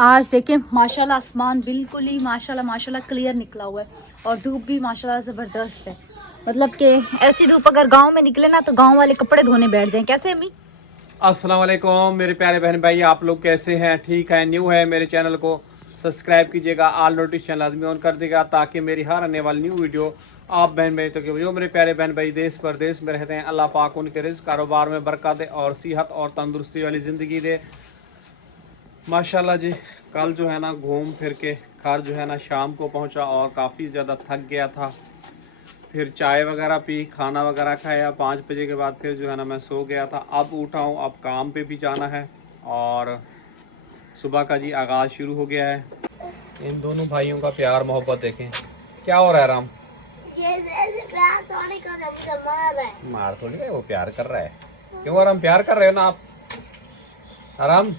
आज देखें माशाल्लाह आसमान बिल्कुल ही माशाल्लाह क्लियर निकला हुआ है और धूप भी माशाल्लाह ज़बरदस्त है। मतलब कि ऐसी धूप अगर गांव में निकले ना तो गांव वाले कपड़े धोने बैठ जाएं। कैसे अम्मी? अस्सलाम वालेकुम मेरे प्यारे बहन भाई, आप लोग कैसे हैं? ठीक है? न्यू है मेरे चैनल को सब्सक्राइब कीजिएगा, ऑल नोटिफिकेशन लाजमी ऑन कर देगा ताकि मेरी हर आने वाली न्यू वीडियो आप बहन भाई तो जो मेरे प्यारे बहन भाई देश परदेश में रहते हैं, अल्लाह पाक उनके रिज़्क़ कारोबार में बरकत दे और सेहत और तंदुरुस्ती वाली ज़िंदगी दे। माशाल्लाह जी, कल जो है ना घूम फिर के घर जो है ना शाम को पहुंचा और काफ़ी ज़्यादा थक गया था। फिर चाय वगैरह पी, खाना वगैरह खाया, 5 बजे के बाद फिर जो है ना मैं सो गया था। अब उठा हूँ, अब काम पे भी जाना है और सुबह का जी आगाज़ शुरू हो गया है। इन दोनों भाइयों का प्यार मोहब्बत देखें क्या हो रहा है। राम प्यार थोड़ी कर रहा है, मुझे मार रहा है। मार थोड़ी है, वो प्यार कर रहा है। क्यों आराम प्यार कर रहे हो ना आप? आराम।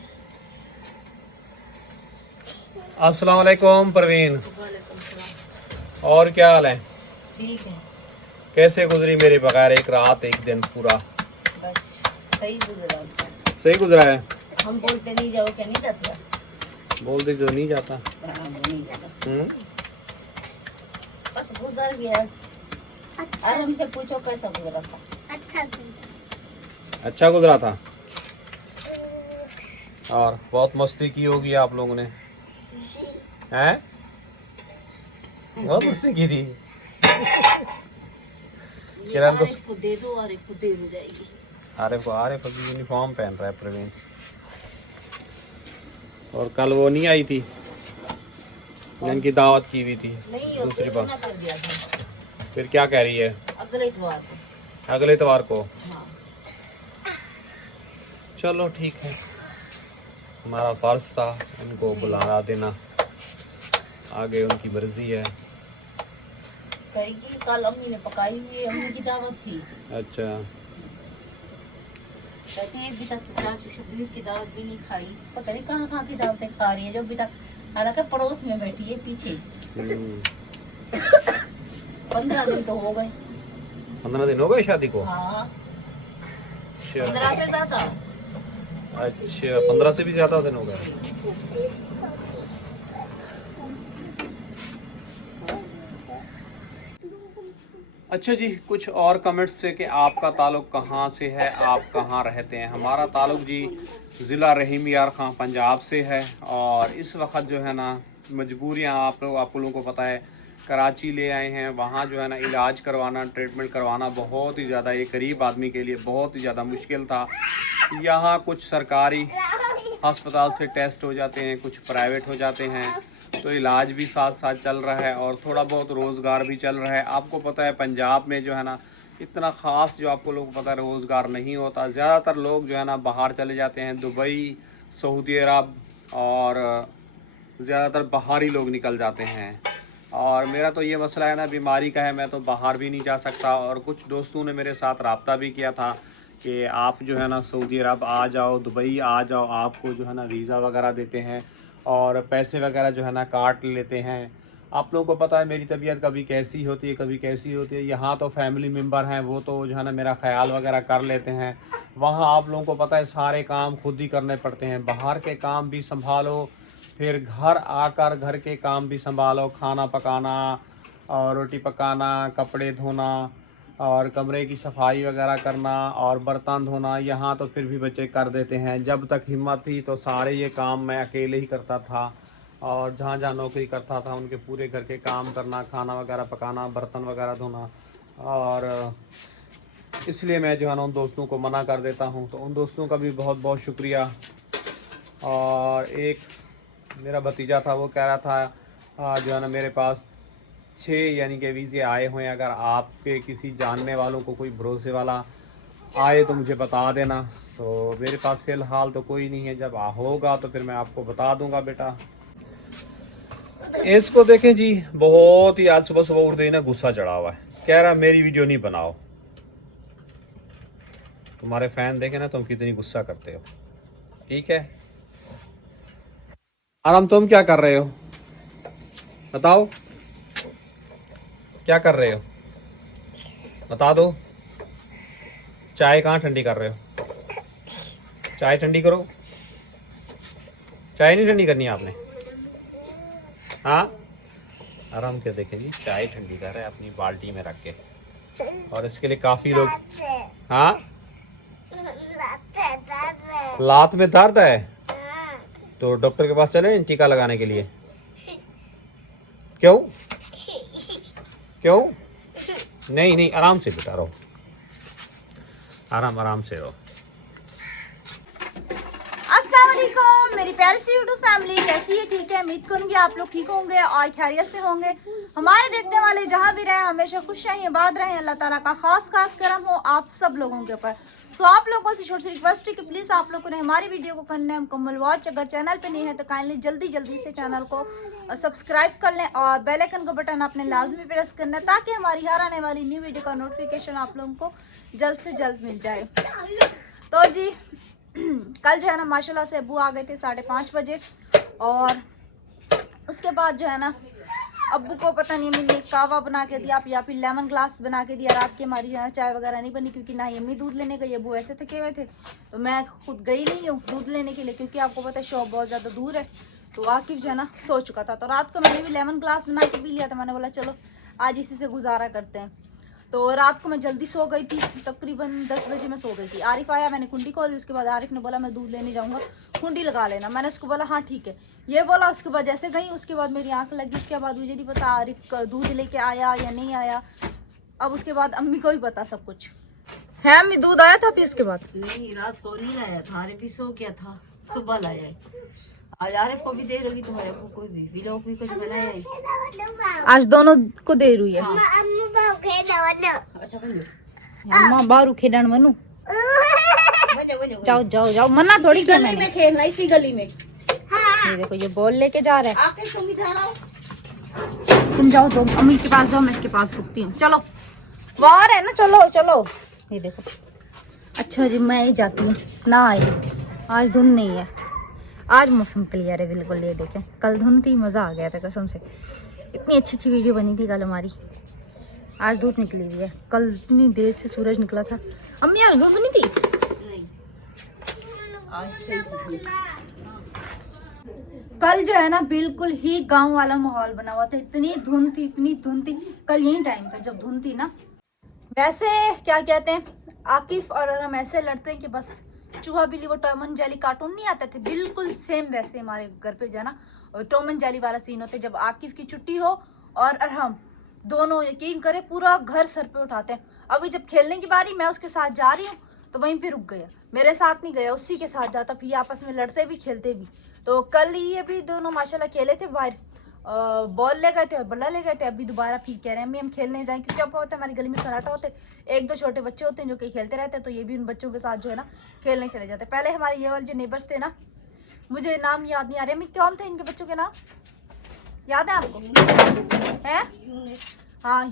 अस्सलाम वालेकुम परवीन, और क्या हाल है? ठीक है, कैसे गुजरी मेरे बगैर एक रात एक दिन पूरा? बस सही गुजरा। सही गुजरा है। हम बोलते नहीं जाओ क्या नहीं जाता? बोल दे जो नहीं जाता। नहीं जाता, हम्म। बस गुजर गया। अच्छा और हमसे पूछो कैसा गुजरा था? अच्छा अच्छा गुजरा था और बहुत मस्ती की होगी आप लोगों ने, जी। हैं? बहुत मस्ती की थी। किरण को को दे दो और एक को दे हो जाएगी। आरिफ अभी यूनिफॉर्म पहन रहा है प्रवीण। और कल वो नहीं आई थी जिनकी दावत की हुई थी नहीं दूसरी बार। कर दिया था फिर क्या कह रही है? अगले इतवार को। अगले इतवार को। हाँ। चलो ठीक है, हमारा फर्ज था इनको बुला देना, आगे उनकी मर्जी है। करेगी, कल अम्मी ने पकाई हुई है, अम्मी की दावत थी। अच्छा। कहते हैं अभी तक तो चाचू शबीर की दावत भी नहीं खाई, पता नहीं कहाँ कहाँ की दावतें खा रही है जो अभी तक, हालांकि पड़ोस में बैठी है पीछे। 15 दिन तो हो गए। 15 दिन हो गए शादी को? हाँ, अच्छा 15 से ज्यादा। अच्छा, 15 से भी ज्यादा दिन हो गए। अच्छा जी, कुछ और कमेंट्स से कि आपका ताल्लुक़ कहाँ से है, आप कहाँ रहते हैं? हमारा ताल्लुक़ जी ज़िला रहीम यार ख़ान पंजाब से है और इस वक्त जो है ना मजबूरियाँ आप लोगों को पता है, कराची ले आए हैं। वहाँ जो है ना इलाज करवाना, ट्रीटमेंट करवाना बहुत ही ज़्यादा एक गरीब आदमी के लिए बहुत ही ज़्यादा मुश्किल था। यहाँ कुछ सरकारी अस्पताल से टेस्ट हो जाते हैं, कुछ प्राइवेट हो जाते हैं, तो इलाज भी साथ साथ चल रहा है और थोड़ा बहुत रोज़गार भी चल रहा है। आपको पता है पंजाब में जो है ना इतना ख़ास जो आपको लोग पता है रोज़गार नहीं होता। ज़्यादातर लोग जो है ना बाहर चले जाते हैं, दुबई, सऊदी अरब और ज़्यादातर बाहरी लोग निकल जाते हैं। और मेरा तो ये मसला है ना बीमारी का है, मैं तो बाहर भी नहीं जा सकता। और कुछ दोस्तों ने मेरे साथ रब्ता भी किया था कि आप जो है ना सऊदी अरब आ जाओ, दुबई आ जाओ, आपको जो है ना वीज़ा वगैरह देते हैं और पैसे वगैरह जो है ना काट लेते हैं। आप लोगों को पता है मेरी तबीयत कभी कैसी होती है कभी कैसी होती है। यहाँ तो फैमिली मेम्बर हैं, वो तो जो है ना मेरा ख्याल वगैरह कर लेते हैं। वहाँ आप लोगों को पता है सारे काम खुद ही करने पड़ते हैं, बाहर के काम भी संभालो, फिर घर आकर घर के काम भी संभालो, खाना पकाना और रोटी पकाना, कपड़े धोना और कमरे की सफाई वगैरह करना और बर्तन धोना। यहाँ तो फिर भी बच्चे कर देते हैं। जब तक हिम्मत थी तो सारे ये काम मैं अकेले ही करता था और जहाँ जहाँ नौकरी करता था उनके पूरे घर के काम करना, खाना वगैरह पकाना, बर्तन वगैरह धोना। और इसलिए मैं जो है ना उन दोस्तों को मना कर देता हूँ, तो उन दोस्तों का भी बहुत बहुत शुक्रिया। और एक मेरा भतीजा था, वो कह रहा था जो है ना मेरे पास 6 यानी कि वीज़े आए हुए हैं, अगर आपके किसी जानने वालों को कोई भरोसे वाला आए तो मुझे बता देना। तो मेरे पास फ़िलहाल तो कोई नहीं है, जब होगा तो फिर मैं आपको बता दूंगा बेटा। इसको देखें जी, बहुत ही आज सुबह सुबह उठ ना गुस्सा चढ़ा हुआ है, कह रहा मेरी वीडियो नहीं बनाओ। तुम्हारे फैन देखे ना तुम कितनी गुस्सा करते हो। ठीक है आराम, तुम क्या कर रहे हो बताओ, क्या कर रहे हो बता दो। चाय कहाँ ठंडी कर रहे हो? चाय ठंडी करो, चाय नहीं ठंडी करनी है आपने? हाँ आराम के देखें जी, चाय ठंडी कर रहे हैं अपनी बाल्टी में रख के, और इसके लिए काफी लोग। हाँ लात में दर्द है तो डॉक्टर के पास चले टीका लगाने के लिए। क्यों क्यों? नहीं नहीं आराम से बेटा रहो, आराम से रहो। अस्सलाम वालेकुम मेरी प्यारी सी यूट्यूब फैमिली, कैसी है? ठीक है, उम्मीद करूंगी आप लोग ठीक होंगे और खैरियत से होंगे। हमारे देखने वाले जहां भी रहे हमेशा खुश रहें, आबाद रहें। अल्लाह ताला का खास करम हो आप सब लोगों के ऊपर। सो आप लोगों से छोटी सी रिक्वेस्ट है कि प्लीज़ आप लोगों ने हमारी वीडियो को करना है मुकम्मल वॉच। अगर चैनल पे नहीं है तो काइंडली जल्दी से चैनल को सब्सक्राइब कर लें और बेल आइकन का बटन आपने लाजमी प्रेस करना है, ताकि हमारी हर आने वाली न्यू वीडियो का नोटिफिकेशन आप लोगों को जल्द से जल्द मिल जाए। तो जी कल जो है ना माशाल्लाह से अब्बू आ गए थे 5:30 बजे, और उसके बाद जो है ना अब्बू को पता नहीं अम्मी ने कावा बना के दिया या फिर लेमन ग्लास बना के दिया। रात की हमारी यहाँ चाय वगैरह नहीं बनी, क्योंकि ना ही अम्मी दूध लेने गई, अब्बू ऐसे थके हुए थे तो मैं खुद गई नहीं हूँ दूध लेने के लिए, क्योंकि आपको पता है शॉप बहुत ज़्यादा दूर है। तो आकिफ जो है ना सो चुका था, तो रात को मैंने भी लेमन ग्लास बना के पी लिया था। मैंने बोला चलो आज इसी से गुजारा करते हैं। तो रात को मैं जल्दी सो गई थी, तकरीबन 10 बजे मैं सो गई थी। आरिफ आया, मैंने कुंडी खोली, उसके बाद आरिफ ने बोला मैं दूध लेने जाऊंगा, कुंडी लगा लेना। मैंने उसको बोला हाँ ठीक है, ये बोला। उसके बाद जैसे गई उसके बाद मेरी आंख लगी। उसके बाद मुझे नहीं पता आरिफ दूध लेके आया या नहीं आया, अब उसके बाद अम्मी को ही पता सब कुछ है। अम्मी दूध आया था फिर उसके बाद? नहीं रात को नहीं लाया था, आरिफ भी सो गया था, सुबह लाया है। आज आरिफ को भी देर होगी, तुम्हारे अब्बू को भी लोग भी कुछ बनाया है। आज दोनों को देर हुई है। अच्छा बन अम्मा बारू खेडन बनू, जाओ जाओ जाओ, मना थोड़ी किया मैंने। में खेलना इसी गली में। ये देखो ये बॉल लेके जा रहा है। आके तुम भी जा रहा हो। तुम जाओ, तुम अम्मी के पास जाओ, मैं इसके पास रुकती हूँ। चलो बाहर है ना, चलो चलो। ये देखो अच्छा जी मैं ही जाती हूँ ना। आई आज धुंध नहीं है, आज मौसम क्लियर है बिल्कुल। ये देखें कल धुंध थी, मज़ा आ गया था कसम से। इतनी अच्छी वीडियो बनी थी कल हमारी। आज धूप निकली हुई है, कल इतनी देर से सूरज निकला था। अम्मी आज धूप नहीं थी? कल जो है ना बिल्कुल ही गांव वाला माहौल बना हुआ था। इतनी धुंध थी, इतनी धुंध थी। कल यही टाइम था जब धुंध थी ना। वैसे क्या कहते हैं, आकिफ और हम ऐसे लड़ते हैं कि बस चूहा बिल्ली, वो टॉम एंड जेरी कार्टून नहीं आते थे, बिल्कुल सेम वैसे हमारे घर पे जो है ना टॉम एंड जेरी वाला सीन होते। जब आकिफ की छुट्टी हो और हम दोनों यकीन करें पूरा घर सर पे उठाते हैं। अभी जब खेलने की बारी, मैं उसके साथ जा रही हूँ तो वहीं पे रुक गया, मेरे साथ नहीं गया, उसी के साथ जाता, फिर आपस में लड़ते भी खेलते भी। तो कल ये भी दोनों माशाल्लाह खेले थे बाहर, बॉल ले गए थे और बल्ला ले गए थे। अभी दोबारा फिर कह रहे हैं हम खेलने जाएं, क्योंकि आपको पता है हमारी गली में सराटा होते, 1-2 छोटे बच्चे होते हैं जो कि खेलते रहते हैं। तो ये भी उन बच्चों के साथ जो है ना खेलने चले जाते। पहले हमारे ये वाले जो नेबर्स थे ना, मुझे नाम याद नहीं आ रहे, कौन थे इनके बच्चों के नाम याद है आपको? है हाँ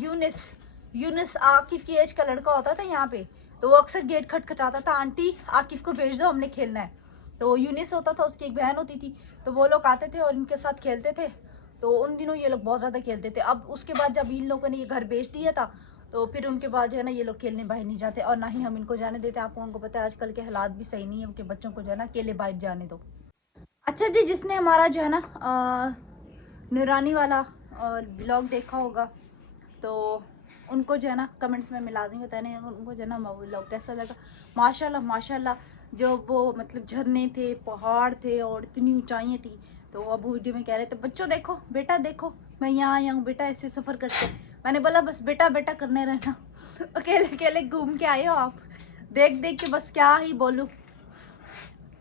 यूनिस आकिफ की एज का लड़का होता था यहाँ पे, तो वो अक्सर गेट खटखटाता था, आंटी आकिफ को भेज दो हमने खेलना है। तो यूनिस होता था, उसकी एक बहन होती थी, तो वो लोग आते थे और इनके साथ खेलते थे। तो उन दिनों ये लोग बहुत ज़्यादा खेलते थे। अब उसके बाद जब इन लोगों ने ये घर बेच दिया था, तो फिर उनके बाद जो है ना ये लोग खेलने बाहर नहीं जाते, और ना ही हम इनको जाने देते। आप लोगों को पता है आजकल के हालात भी सही नहीं है कि बच्चों को जो है ना अकेले बाहर जाने दो। अच्छा जी, जिसने हमारा जो है ना नूरानी वाला व्लॉग देखा होगा, तो उनको जो है ना कमेंट्स में लाजमी बताने, उनको जो है ना व्लॉग कैसा लगा। माशाल्लाह माशाल्लाह, जो वो मतलब झरने थे, पहाड़ थे और इतनी ऊंचाइयाँ थी। तो अब वीडियो में कह रहे थे बच्चों देखो, बेटा देखो मैं यहाँ आया हूँ, बेटा ऐसे सफ़र करते। मैंने बोला बस बेटा बेटा करने रहना, अकेले अकेले घूम के आए हो आप, देख देख के बस क्या ही बोलूँ,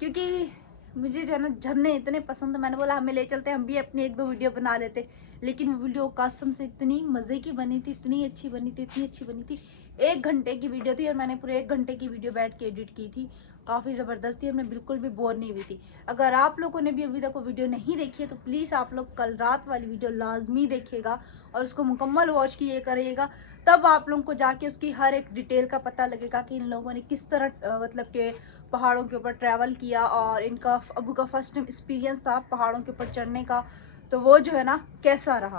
क्योंकि मुझे जो है ना झरने इतने पसंद है। मैंने बोला हमें ले चलते, हम भी अपनी 1-2 वीडियो बना लेते, लेकिन वो वीडियो कसम से इतनी मज़े की बनी थी, इतनी अच्छी बनी थी, इतनी अच्छी बनी थी। 1 घंटे की वीडियो थी और मैंने पूरे 1 घंटे की वीडियो बैठ के एडिट की थी। काफ़ी ज़बरदस्त थी, मैं बिल्कुल भी बोर नहीं हुई थी। अगर आप लोगों ने भी अभी तक वो वीडियो नहीं देखी है तो प्लीज़ आप लोग कल रात वाली वीडियो लाजमी देखिएगा और उसको मुकम्मल वॉच किए करिएगा, तब आप लोगों को जाके उसकी हर एक डिटेल का पता लगेगा कि इन लोगों ने किस तरह मतलब के पहाड़ों के ऊपर ट्रैवल किया, और इनका अबू का फर्स्ट टाइम एक्सपीरियंस था पहाड़ों के ऊपर चढ़ने का, तो वो जो है ना कैसा रहा।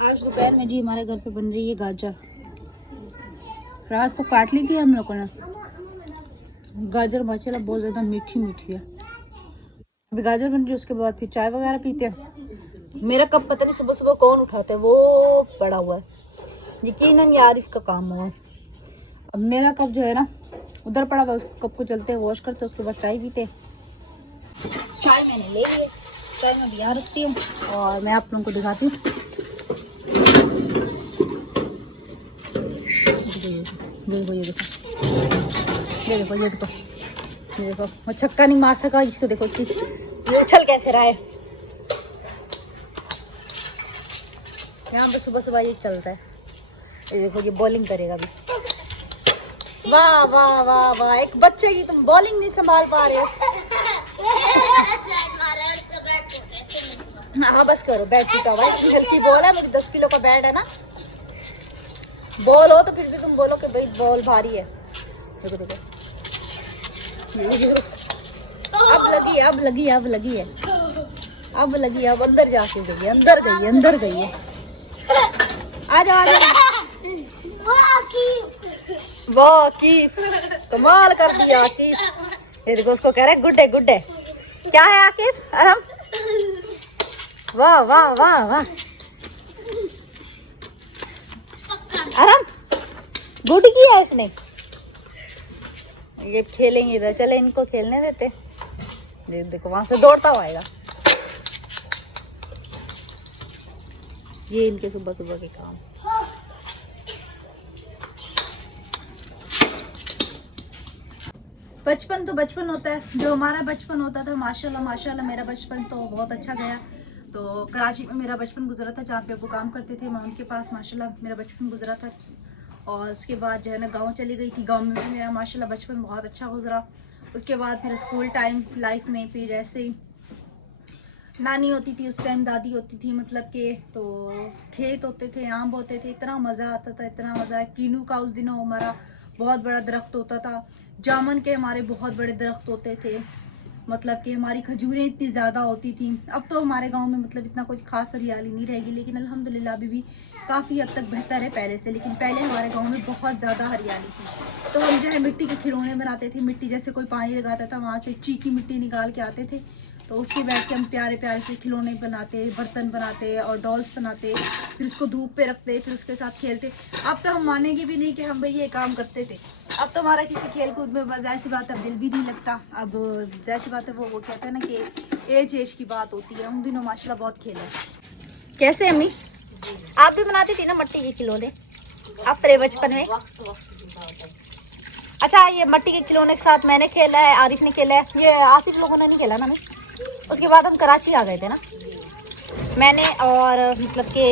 आज दोपहर में जी हमारे घर पे बन रही है गाजर। रात को काट ली थी हम लोगों ने गाजर, माशाल्लाह बहुत ज़्यादा मीठी मीठी है। अभी गाजर बन रही है, उसके बाद फिर चाय वगैरह पीते हैं। मेरा कप पता नहीं सुबह सुबह कौन उठाता है, वो पड़ा हुआ है, यकीनन ये आरिफ का काम हुआ। अब मेरा कप जो है ना उधर पड़ा हुआ, उस कप को चलते वॉश करते, उसके बाद चाय पीते। चाय मैंने ले ली है, चाय मैं यहाँ रखती हूँ और मैं आप लोगों को दिखाती हूँ। देखो ये देखो, ये देखो, ये देखो, ये देखो, वो छक्का नहीं मार सका इसको, देखो ये उछल कैसे रहा है। यहाँ पे सुबह सुबह ये चलता है, ये देखो ये बॉलिंग करेगा अभी। वाह वाह वाह वाह, एक बच्चे की तुम बॉलिंग नहीं संभाल पा रहे हो। हाँ बस करो, बैट टूटा हुआ है, हल्की बॉल है, मेरी 10 किलो का बैट है ना। बॉल हो तो फिर भी तुम बोलो कि भाई बॉल भारी है। देखो देखो, अब लगी है, अब लगी है, अब लगी है, अब लगी है, अब अंदर जाके गई है, अंदर गई है, अंदर गई है। आ जाओ आ जाओ। वाह आकिब, कमाल कर दिया आकिब। ये देखो उसको कह रहा है गुड है, गुड है। क्या है आकिब? आराम। वाह वाह वाह वाह, आराम, गुड किया है इसने। ये खेलेंगे इधर, चले इनको खेलने देते। देखो वहां से दौड़ता हुआ आएगा। ये इनके सुबह सुबह के काम। बचपन तो बचपन होता है, जो हमारा बचपन होता था, माशाल्लाह माशाल्लाह मेरा बचपन तो बहुत अच्छा गया। तो कराची में मेरा बचपन गुजरा था, जहाँ पे अब्बू काम करते थे, मैं उनके पास माशाल्लाह मेरा बचपन गुजरा था। और उसके बाद जो है ना गाँव चली गई थी, गाँव में भी मेरा माशाल्लाह बचपन बहुत अच्छा गुजरा। उसके बाद फिर स्कूल टाइम लाइफ में फिर ऐसे ही नानी होती थी, उस टाइम दादी होती थी, मतलब कि तो खेत होते थे, आम होते थे, इतना मज़ा आता था, इतना मज़ा। कीनू का उस दिनों हमारा बहुत बड़ा दरख्त होता था, जामुन के हमारे बहुत बड़े दरख्त होते थे, मतलब कि हमारी खजूरें इतनी ज़्यादा होती थी। अब तो हमारे गांव में मतलब इतना कुछ खास हरियाली नहीं रहेगी, लेकिन अल्हम्दुलिल्लाह अभी भी काफ़ी हद तक बेहतर है पहले से। लेकिन पहले हमारे गांव में बहुत ज़्यादा हरियाली थी। तो हम जो है मिट्टी के खिलौने बनाते थे, मिट्टी जैसे कोई पानी लगाता था वहाँ से चीकी मिट्टी निकाल के आते थे, तो उसके बैठ के हम प्यारे प्यारे से खिलौने बनाते, बर्तन बनाते और डॉल्स बनाते, फिर उसको धूप पे रखते, फिर उसके साथ खेलते। अब तो हम मानेंगे भी नहीं कि हम भाई ये काम करते थे। अब तो हमारा किसी खेल कूद में बस ऐसी बात अब दिल भी नहीं लगता। अब जैसी बात है वो कहते हैं ना कि एज की बात होती है। उन दिनों माशाल्लाह बहुत खेले। कैसे अम्मी आप भी बनाती थी ना मट्टी के खिलौने अपने बचपन में? अच्छा, ये मट्टी के खिलौने के साथ मैंने खेला है, आरिफ ने खेला है, ये आसिफ लोगों ने नहीं खेला ना। उसके बाद हम कराची आ गए थे ना, मैंने और मतलब के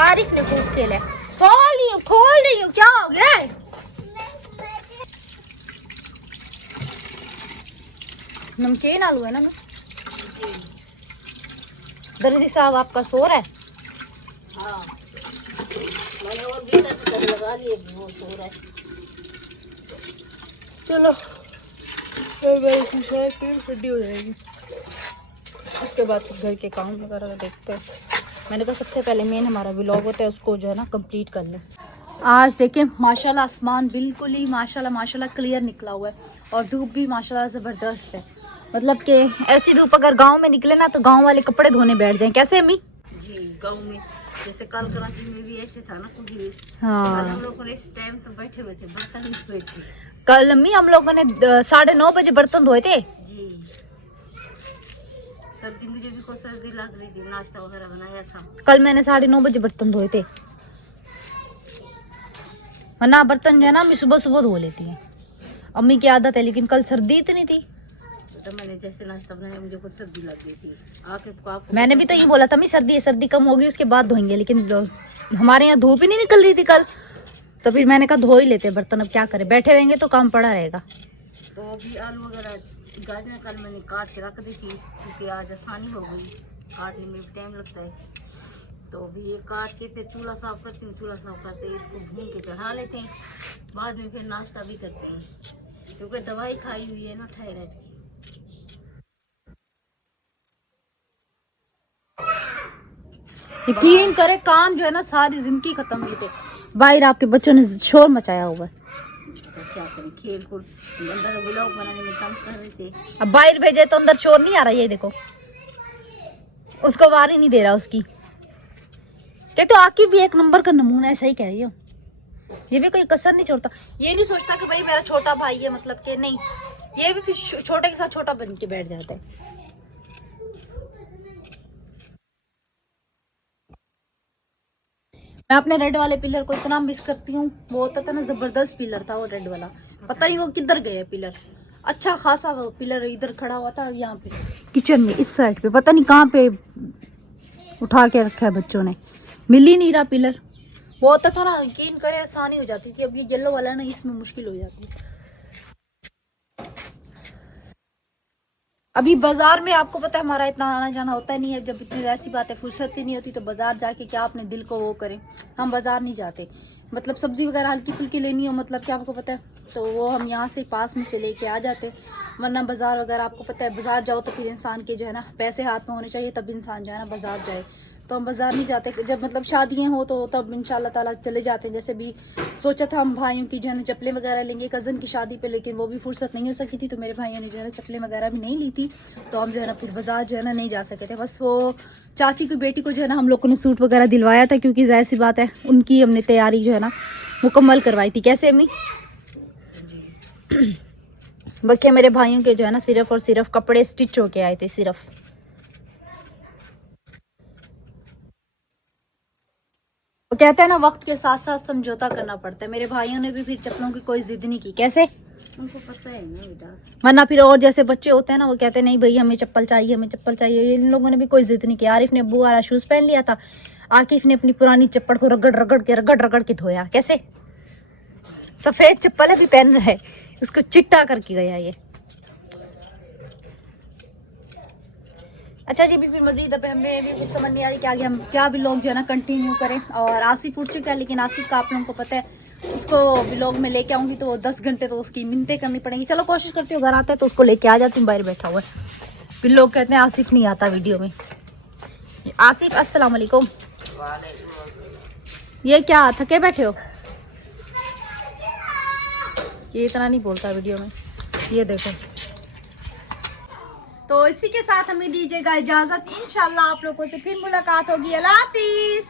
आरिफ ने खूब खेला है। खोल रही हूँ, क्या हो गया है? नमकीन आलू है ना। दर्जी साहब आपका सो रहा है? हाँ, मैंने और भी लगा लिए, वो सो रहा है। चलो ठंडी हो जाएगी, उसके बाद घर के काम वगैरह देखते हैं। मैंने कहा सबसे पहले मेन हमारा व्लॉग होता है, उसको जो है ना कंप्लीट कर लें। आज देखें माशाल्लाह आसमान बिल्कुल ही माशाल्लाह माशाल्लाह क्लियर निकला हुआ है और धूप भी माशाल्लाह ज़बरदस्त है। मतलब कि ऐसी धूप अगर गांव में निकले ना तो गांव वाले कपड़े धोने बैठ जाएं। कैसे अम्मी? जी, गांव में जैसे कल कराची में भी ऐसे था ना कुछ। हाँ, हम लोग इस टाइम तो बैठे हुए थे, बर्तन धोए थे। कल अम्मी हम लोगों ने 9:30 बजे बर्तन धोए थे जी। सर्दी, मुझे भी कोई सर्दी लग रही थी, नाश्ता वगैरह बनाया था। कल मैंने 9:30 बजे बर्तन धोए थे, वरना बर्तन जो है ना अम्मी सुबह सुबह धो लेती है, अम्मी की आदत है। लेकिन कल सर्दी इतनी थी तो मैंने जैसे नाश्ता बनाया, मुझे कुछ सर्दी लग गई थी। आपको मैंने भी तो ये बोला था मैं सर्दी कम होगी उसके बाद धोएंगे, लेकिन हमारे यहाँ धूप ही नहीं निकल रही थी कल, तो फिर मैंने कहा धो ही लेते बर्तन। अब क्या करें, बैठे रहेंगे तो काम पड़ा रहेगा। तो अभी आलू वगैरह गाजर कल मैंने काट के रख दी थी, क्योंकि आज आसानी हो गई, काटने में भी टाइम लगता है। तो अभी ये काट के फिर चूल्हा साफ करते हैं, चूल्हा साफ करते इसको भून के चढ़ा लेते हैं, बाद में फिर नाश्ता भी करते हैं, क्योंकि दवाई खाई हुई है ना थायराइड की। यकीन करे काम जो है ना सारी जिंदगी खत्म हुई थे। बाहर आपके बच्चों ने शोर मचाया हुआ है। क्या करें, खेल कूद अंदर ब्लॉग बनाने में काम कर रहे थे। अब बाहर भेजे तो अंदर शोर नहीं आ रहा, ये देखो उसको बाहर ही नहीं दे रहा उसकी। कहते तो आकिब भी एक नंबर का नमूना है, सही कह रही हो। ये भी कोई कसर नहीं छोड़ता, ये नहीं सोचता कि भाई मेरा छोटा भाई है, मतलब कि नहीं, ये भी फिर छोटे के साथ छोटा बन के बैठ जाता है। मैं अपने रेड वाले पिलर को इतना मिस करती हूँ, वो होता था ना जबरदस्त पिलर था वो रेड वाला, पता नहीं वो किधर गया पिलर। अच्छा खासा वो पिलर इधर खड़ा हुआ था, यहाँ पे किचन में इस साइड पे, पता नहीं कहाँ पे उठा के रखा है बच्चों ने, मिल ही नहीं रहा पिलर। वो होता था ना, यकीन करे आसानी हो जाती थी। अब ये येलो वाला ना, इसमें मुश्किल हो जाती है। अभी बाजार में आपको पता है हमारा इतना आना जाना होता नहीं है, जब इतनी ऐसी बात है फुर्सत ही नहीं होती तो बाजार जाके क्या अपने दिल को वो करें, हम बाजार नहीं जाते। मतलब सब्जी वगैरह हल्की फुल्की लेनी हो, मतलब क्या आपको पता है, तो वो हम यहाँ से पास में से लेके आ जाते। वरना बाजार वगैरह आपको पता है, बाजार जाओ तो फिर इंसान के जो है ना पैसे हाथ में होने चाहिए, तब इंसान जो है ना बाजार जाए। तो हम बाजार नहीं जाते, जब मतलब शादियाँ हो तो तब इंशाल्लाह ताला चले जाते हैं। जैसे भी सोचा था हम भाइयों की जो है ना चप्पलें वगैरह लेंगे कज़न की शादी पे, लेकिन वो भी फुर्सत नहीं हो सकी थी, तो मेरे भाइयों ने जो है ना चप्पलें वगैरह भी नहीं ली थी, तो हम जो है ना फिर बाजार जो है ना नहीं जा सके थे। बस वो चाची की बेटी को जो है ना हम लोगों ने सूट वगैरह दिलवाया था, क्योंकि जाहिर सी बात है उनकी हमने तैयारी जो है ना मुकम्मल करवाई थी। कैसे अम्मी? बाकी मेरे भाइयों के जो है ना सिर्फ और सिर्फ कपड़े स्टिच होके आए थे सिर्फ। वो कहते हैं ना वक्त के साथ साथ समझौता करना पड़ता है। मेरे भाइयों ने भी फिर चप्पलों की कोई जिद नहीं की। कैसे? उनको पता है ना बेटा, वरना फिर और जैसे बच्चे होते हैं ना, वो कहते हैं नहीं भाई हमें चप्पल चाहिए, हमें चप्पल चाहिए। इन लोगों ने भी कोई जिद नहीं की। आरिफ ने अब्बू वाला शूज पहन लिया था, आकिफ ने अपनी पुरानी चप्पल को रगड़ के धोया। कैसे? सफेद चप्पल अभी पहन रहा है, उसको चिट्टा करके गया ये। अच्छा जी, भी फिर मजीद अब हमें भी कुछ समझ नहीं आ रही कि आगे हम क्या भी लोग जो है ना कंटिन्यू करें। और आसिफ उठ चुका है, लेकिन आसिफ का आप लोगों को पता है, उसको व्लॉग में लेके आऊँगी तो 10 घंटे तो उसकी मिन्नतें करनी पड़ेंगी। चलो कोशिश करती हूँ, घर आता है तो उसको लेके आ जाती हूँ, बाहर बैठा हुआ है। फिर लोग कहते हैं आसिफ नहीं आता वीडियो में। आसिफ अस्सलाम वालेकुम। ये क्या थके बैठे हो? ये इतना नहीं बोलता वीडियो में, ये देखो। तो इसी के साथ हमें दीजिएगा इजाजत, इंशाल्लाह आप लोगों से फिर मुलाकात होगी। अल्लाह हाफिज।